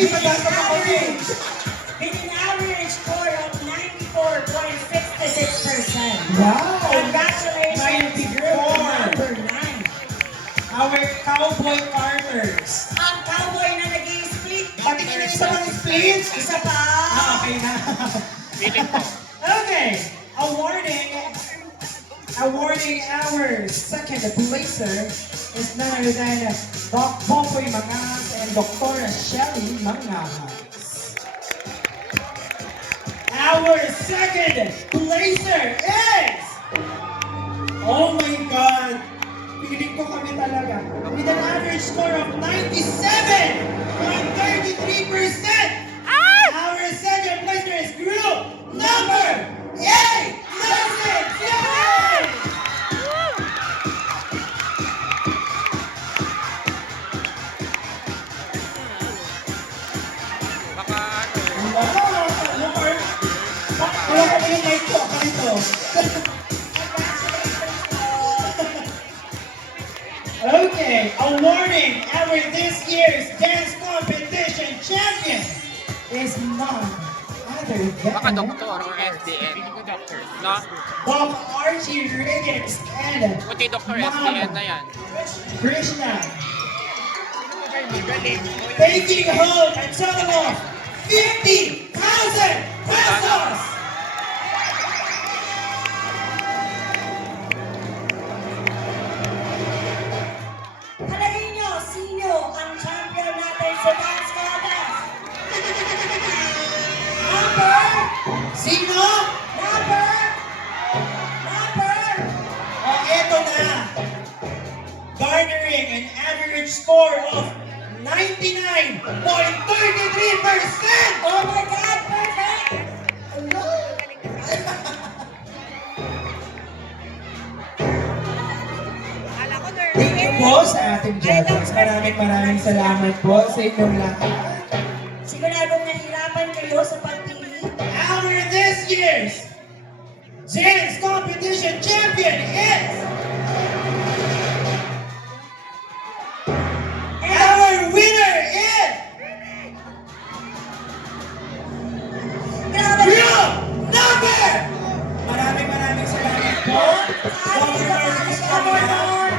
With an average score of 94.66%. Wow! Congratulations, group 94. number 9. Our cowboy farmers. Ang cowboy na nag-i-split. Patingin ng isa pang split. Isa pa. Okay na. Feeling ko. Okay. Awarding our second placer is none other than Doc Popoy Mangas and Dr. Shelly Mangas. Our second placer is... Oh my God! Piling ko kami talaga. With an average score of 97.33%! Our second placer is group number 8! Yay! Baka ano. Wala ka yung mic ko. Ito. Okay, awarding our this year's dance competition champion is none other Baka than doktor or SDN. No? Bob Archie Riggins and Puti doktor Ma'am SDN na yan. Krishna. Taking home a total of 50,000 pesos! Palagay nyo, sino ang champion natin sa dance contest? Number? Sino? Number? Oh, eto na. Garnering an average score of 99.33%! Oh my God, perfect! Hello? Thank you po sa ating judges. Maraming salamat po sa inyong lahat. Siguradong nahirapan kayo sa pagpili. Our this year's dance competition champion is our winner is Grabe! group number. Maraming salamat po. Governor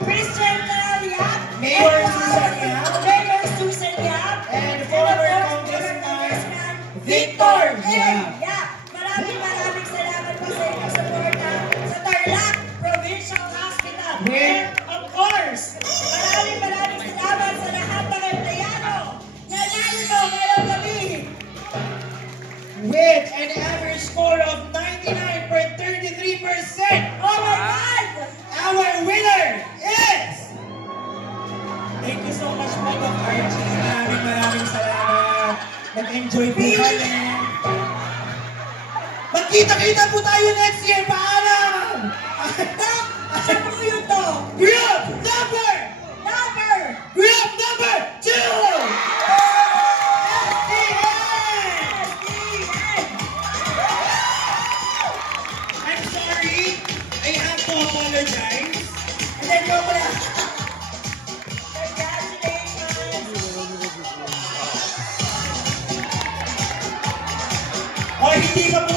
Christian Yap, Mayor Susan Yap, Mayor Susan Yap, and former Congressman Victor Yap. Yap. Maraming salamat po sa inyong suporta sa Tarlac Provincial Hospital. With- And of course, maraming salamat sa lahat ng empleyado na narito ngayong gabi. With an average score of 99.33%, Oh my God! our winner is... Thank you so much po, Doc Archie. Maraming salamat. Nag-enjoy po kami. Magkita-kita po tayo next year. Paalam! Doc, sa po yun to? Group number! Number! Group number 2! I'm sorry. I have to apologize. And then yung pala. Congratulations! O, hindi pa po